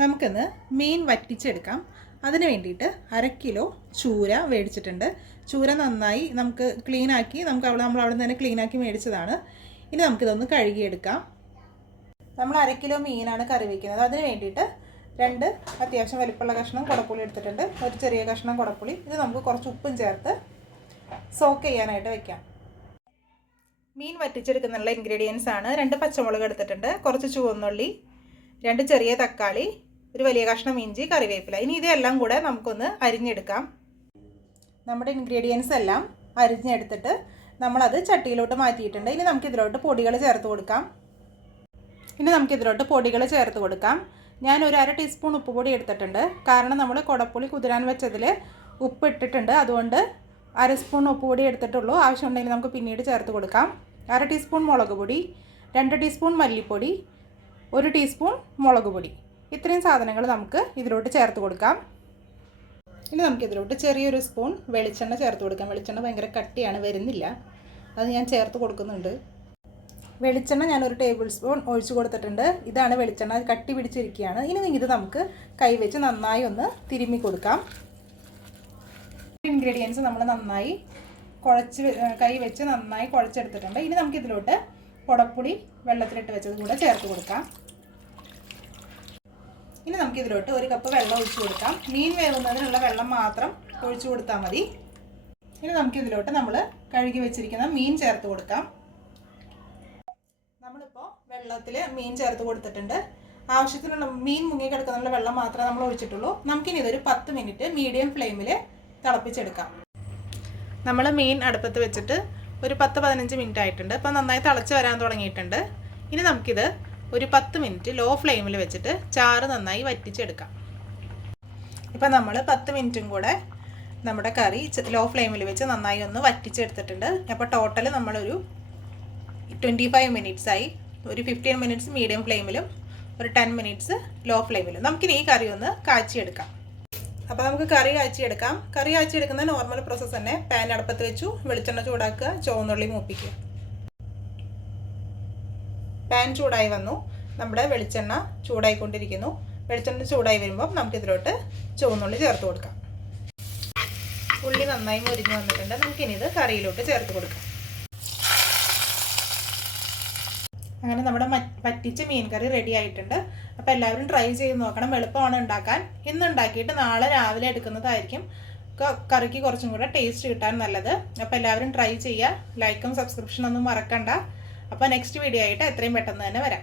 നമുക്കിന്ന് മീൻ വറ്റിച്ചെടുക്കാം. അതിന് വേണ്ടിയിട്ട് 1/2 കിലോ ചൂര മേടിച്ചിട്ടുണ്ട്. ചൂര നന്നായി നമുക്ക് ക്ലീനാക്കി നമ്മൾ അവിടെ നിന്ന് തന്നെ ക്ലീനാക്കി മേടിച്ചതാണ്. ഇനി നമുക്കിതൊന്ന് കഴുകിയെടുക്കാം. നമ്മൾ 1/2 കിലോ മീനാണ് കറി വയ്ക്കുന്നത്. അതിന് വേണ്ടിയിട്ട് 2 അത്യാവശ്യം വലിപ്പമുള്ള കഷ്ണം കുടപ്പുളി എടുത്തിട്ടുണ്ട്. ഒരു ചെറിയ കഷ്ണം കുടപ്പുളി. ഇത് നമുക്ക് കുറച്ച് ഉപ്പും ചേർത്ത് സോക്ക് ചെയ്യാനായിട്ട് വയ്ക്കാം. മീൻ വറ്റിച്ചെടുക്കുന്നുള്ള ഇൻഗ്രീഡിയൻസ് ആണ്: 2 പച്ചമുളക് എടുത്തിട്ടുണ്ട്, കുറച്ച് ചുവന്നുള്ളി, 2 ചെറിയ തക്കാളി, ഒരു വലിയ കഷ്ണം ഇഞ്ചി, കറിവേപ്പില. ഇനി ഇതെല്ലാം കൂടെ നമുക്കൊന്ന് അരിഞ്ഞെടുക്കാം. നമ്മുടെ ഇൻഗ്രീഡിയൻസ് എല്ലാം അരിഞ്ഞെടുത്തിട്ട് നമ്മളത് ചട്ടിയിലോട്ട് മാറ്റിയിട്ടുണ്ട്. ഇനി നമുക്കിതിലോട്ട് പൊടികൾ ചേർത്ത് കൊടുക്കാം. ഞാൻ ഒരു 1/2 ടീസ്പൂൺ ഉപ്പുപൊടി എടുത്തിട്ടുണ്ട്. കാരണം നമ്മൾ കുടപ്പുളി കുതിരാൻ വെച്ചതിൽ ഉപ്പ് ഇട്ടിട്ടുണ്ട്. അതുകൊണ്ട് 1/2 സ്പൂൺ ഉപ്പുപൊടി എടുത്തിട്ടുള്ളൂ. ആവശ്യമുണ്ടെങ്കിൽ നമുക്ക് പിന്നീട് ചേർത്ത് കൊടുക്കാം. 1/2 ടീസ്പൂൺ മുളക് പൊടി, 2 ടീസ്പൂൺ മല്ലിപ്പൊടി, 1 ടീസ്പൂൺ മുളക് പൊടി. ഇത്രയും സാധനങ്ങൾ നമുക്ക് ഇതിലോട്ട് ചേർത്ത് കൊടുക്കാം. ഇനി നമുക്കിതിലോട്ട് ചെറിയൊരു സ്പൂൺ വെളിച്ചെണ്ണ ചേർത്ത് കൊടുക്കാം. വെളിച്ചെണ്ണ ഭയങ്കര കട്ടിയാണ്, വരുന്നില്ല. അത് ഞാൻ ചേർത്ത് കൊടുക്കുന്നുണ്ട്. വെളിച്ചെണ്ണ ഞാൻ 1 ടേബിൾ സ്പൂൺ ഒഴിച്ചു കൊടുത്തിട്ടുണ്ട്. ഇതാണ് വെളിച്ചെണ്ണ, കട്ടി പിടിച്ചിരിക്കുകയാണ്. ഇനി ഇത് നമുക്ക് കൈവച്ച് നന്നായി ഒന്ന് തിരുമ്മി കൊടുക്കാം. ഇൻഗ്രീഡിയൻസ് നമ്മൾ നന്നായി കൈവച്ച് നന്നായി കുഴച്ചെടുത്തിട്ടുണ്ട്. ഇനി നമുക്കിതിലോട്ട് കുടപ്പുളി വെള്ളത്തിലിട്ട് വെച്ചത് കൂടെ ചേർത്ത് കൊടുക്കാം. ഇനി നമുക്കിതിലോട്ട് 1 കപ്പ് വെള്ളം ഒഴിച്ചു കൊടുക്കാം. മീൻ വേവുന്നതിനുള്ള വെള്ളം മാത്രം ഒഴിച്ചു കൊടുത്താൽ മതി. ഇനി നമുക്കിതിലോട്ട് നമ്മൾ കഴുകി വെച്ചിരിക്കുന്ന മീൻ ചേർത്ത് കൊടുക്കാം. നമ്മളിപ്പോൾ വെള്ളത്തിൽ മീൻ ചേർത്ത് കൊടുത്തിട്ടുണ്ട്. ആവശ്യത്തിനുള്ള മീൻ മുങ്ങിക്കിടക്കുന്നുള്ള വെള്ളം മാത്രമേ നമ്മൾ ഒഴിച്ചിട്ടുള്ളൂ. നമുക്കിനി ഇതൊരു 10 മിനിറ്റ് മീഡിയം ഫ്ലെയിമിൽ തിളപ്പിച്ചെടുക്കാം. നമ്മൾ മീൻ അടുപ്പത്ത് വെച്ചിട്ട് ഒരു 10-15 മിനിറ്റ് ആയിട്ടുണ്ട്. അപ്പോൾ നന്നായി തിളച്ച് വരാൻ തുടങ്ങിയിട്ടുണ്ട്. ഇനി നമുക്കിത് ഒരു 10 മിനിറ്റ് ലോ ഫ്ലെയിമിൽ വെച്ചിട്ട് ചാറ് നന്നായി വറ്റിച്ചെടുക്കാം. ഇപ്പം നമ്മൾ 10 മിനിറ്റും കൂടെ നമ്മുടെ കറി ലോ ഫ്ലെയിമിൽ വെച്ച് നന്നായി ഒന്ന് വറ്റിച്ചെടുത്തിട്ടുണ്ട്. അപ്പോൾ ടോട്ടൽ നമ്മളൊരു 25 മിനിറ്റ്സ് ആയി. ഒരു 15 മിനിറ്റ്സ് മീഡിയം ഫ്ലെയിമിലും ഒരു 10 മിനിറ്റ്സ് ലോ ഫ്ലെയിമിലും. നമുക്കിനി ഈ കറി ഒന്ന് കാച്ചിയെടുക്കാം. അപ്പോൾ നമുക്ക് കറി കാച്ചിയെടുക്കുന്ന നോർമൽ പ്രോസസ്സ് തന്നെ. പാൻ അടുപ്പത്ത് വെച്ചു, വെളിച്ചെണ്ണ ചൂടാക്കുക, ചുവന്നുള്ളി മൂപ്പിക്കുക. പാൻ ചൂടായി വന്നു, നമ്മുടെ വെളിച്ചെണ്ണ ചൂടായിക്കൊണ്ടിരിക്കുന്നു. വെളിച്ചെണ്ണ ചൂടായി വരുമ്പോൾ നമുക്കിതിലോട്ട് ചുവന്നുള്ളി ചേർത്ത് കൊടുക്കാം. ഉള്ളി നന്നായി മുരിഞ്ഞ് വന്നിട്ടുണ്ട്. നമുക്കിനി ഇത് കറിയിലോട്ട് ചേർത്ത് കൊടുക്കാം. അങ്ങനെ നമ്മുടെ വറ്റിച്ച മീൻ കറി റെഡി ആയിട്ടുണ്ട്. അപ്പോൾ എല്ലാവരും ട്രൈ ചെയ്ത് നോക്കണം. എളുപ്പമാണ് ഉണ്ടാക്കാൻ. ഇന്ന് ഉണ്ടാക്കിയിട്ട് നാളെ രാവിലെ എടുക്കുന്നതായിരിക്കും കറിക്ക് കുറച്ചും കൂടെ ടേസ്റ്റ് കിട്ടാൻ നല്ലത്. അപ്പോൾ എല്ലാവരും ട്രൈ ചെയ്യുക. ലൈക്കും സബ്സ്ക്രിപ്ഷനൊന്നും മറക്കണ്ട. അപ്പോൾ നെക്സ്റ്റ് വീഡിയോ ആയിട്ട് എത്രയും പെട്ടെന്ന് തന്നെ വരാം.